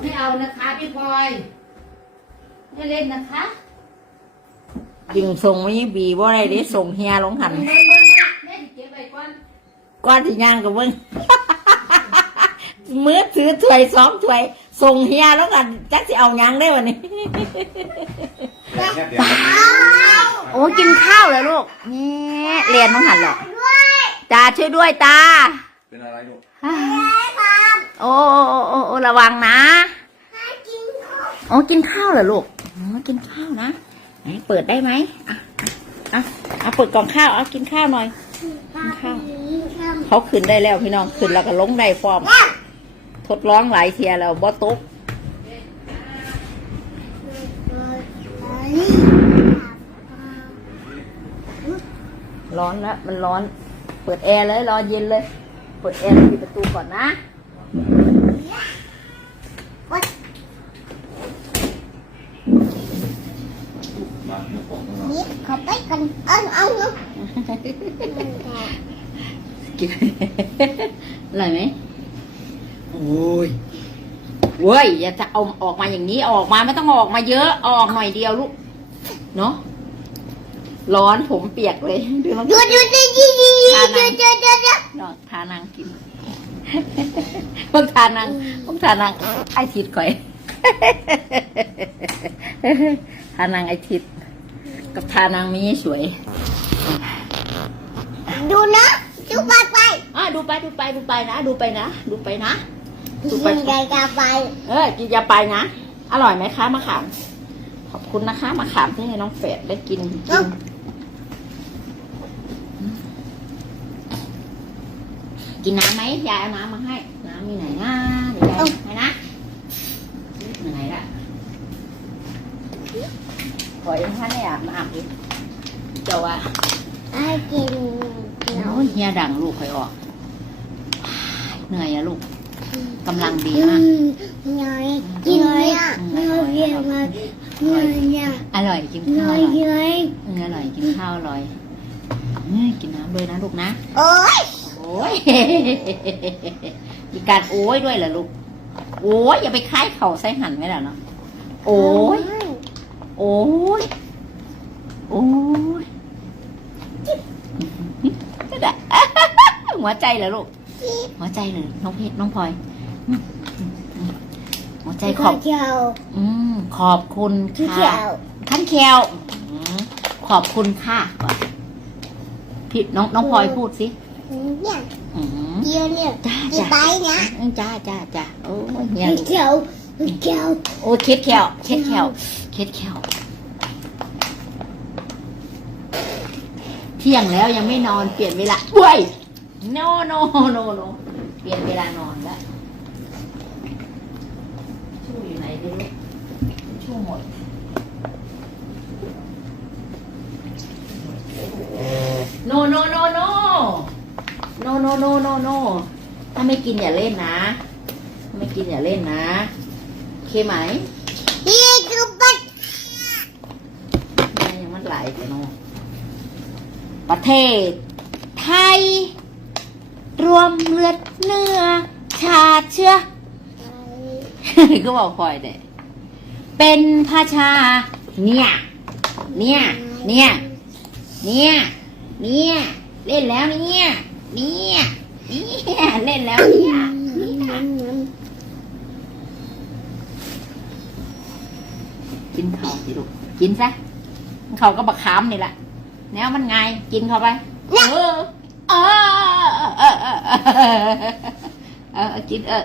ไม่เอานะคะพี่พลอย ไม่เล่นนะคะยิงส่งไม่บีบ่ได้เด้ส่งเฮียลงหันเบิ้งเบิ้งเบิ้งแม่ดิเก็บไว้ก่อนก้อนที่ย่างกับเบิ้งมือถือถ้วยสองถ้วย ส่งเฮียแล้วกันจักสิเอาหยังได้วันนี้โอ้กินข้าวแล้วลูกนี่เรียนต้องหันเหรอตาช่วยด้วยตา เป็นอะไรลูกโอ้โอ้โอ้โอ้ระวังนะโอ้กินข้าวเหรอลูกอ๋อกินข้าวนะไหนเปิดได้ไหมอะอะเอาเปิดกล่องข้าวเอากินข้าวหน่อยเขาขึ้นได้แล้วพี่น้องขึ้นแล้วก็ลงได้ฟอร์มท ดลองหลายเทียแล้วบ่ตกร้อนแล้วมันร้อน เปิดแอร์เลยรอเย็นเลย เปิดแอร์แล้วปิดประตูก่อนนะมาเดี๋ยวของข้างนอกนี่ขอไปกันเอาเอาเนาะกินอร่อยไหม โอ้ยเว้ยอย่าจะเอาออกมาอย่างนี้ออกมาไม่ต้องออกมาเยอะเอาออกหน่อยเดียวลูกเนาะร้อนผมเปียกเลยดูน้องหยุดหยุดหยุดหยุดหยุดหยุดหยุดหยุดหยุดหยุดน้องทานางกินพวกทานางพวกทานางไอทิดก่อยทานางไอทิดกับทานางมีสวย ดูนะ ดูไปไปอะดูไปดูไปดูไปนะ ดูไปนะ ดูไปนะ ดูไปยิงไกลๆไป เออกินยาไปนะ อร่อยไหมคะมะขาม ขอบคุณนะคะมะขามที่ให้น้องเฟดได้กินกินกินน้ำไหมยายเอาน้ำมาให้ น้ำมีไหนนะเดี๋ยวยายเอาให้นะไหนละขอยังท่านเนี่ยอาบน้ำดิเจ้าว่าไอ้กินโอ้ยเฮียดังลูกคอยออก เหนื่อยอะลูก กำลังดีมากเหนื่อยกินเนี่ยเหนื่อยเหนื่อยเหนื่อยเหนื่อยเหนื่อยอร่อยกินเหข้าวนื่ออยร่อยเหนื่อยเอออร่อยกินข้าวอร่อยเอ้ยกินน้ำด้วยนะลูกนะ โอ๊ยโอ้ยมีการโอ้ยด้วยเหรอลูก โอ้ยอย่าไปคล้ายเข่าใส่หันไว้แล้วเนาะ โอ้ย โอ้ย โอ้ยก็ได้หัวใจเหรอลูก หัวใจเลยน้องเพชรน้องพลอยอืมอืมอืมหัวใจขอบเขียวอืมขอบคุณเขีค่ะยวขั้นแควอืมขอบคุณค่ะก่อนพี่น้องน้องพลอยพูดสิเนี่ยอืมเดียวเนี่ยจ้าจะจ้าไปนะอืมจ้าจ้าจ้าโอ้ยเนี่ยเขียวเขียวโอ้ยเคล็ดแควเคล็ดแควเคล็ดแควเที่ยงแล้วยังไม่นอนเปลี่ยนเวลาเว้ย no no no no เปลี่ยนเวลานอนแล้วชู่อยู่ไหนไม่รู้ชู่หมด no no no no no no no no no ถ้าไม่กินอย่าเล่นนะ ถ้าไม่กินอย่าเล่นนะโอเคไหมนี่คือปัดยังมันไหลายแต่เนประเทศไทย รวมเลือดเนื้อ ชาติเชื้อ ก็บอกพลอยเด้เป็นพระชา เนี่ย เนี่ย เนี่ย เนี่ย เนี่ย เล่นแล้วเนี่ย เนี่ย เนี่ย เล่นแล้วเนี่ยเนี่ยกินข้าวสิลูก กินซะเขาก็บักขามนี่แหละแนวมันไง กินเข้าไป เออ เออ เออเออเออกินเออ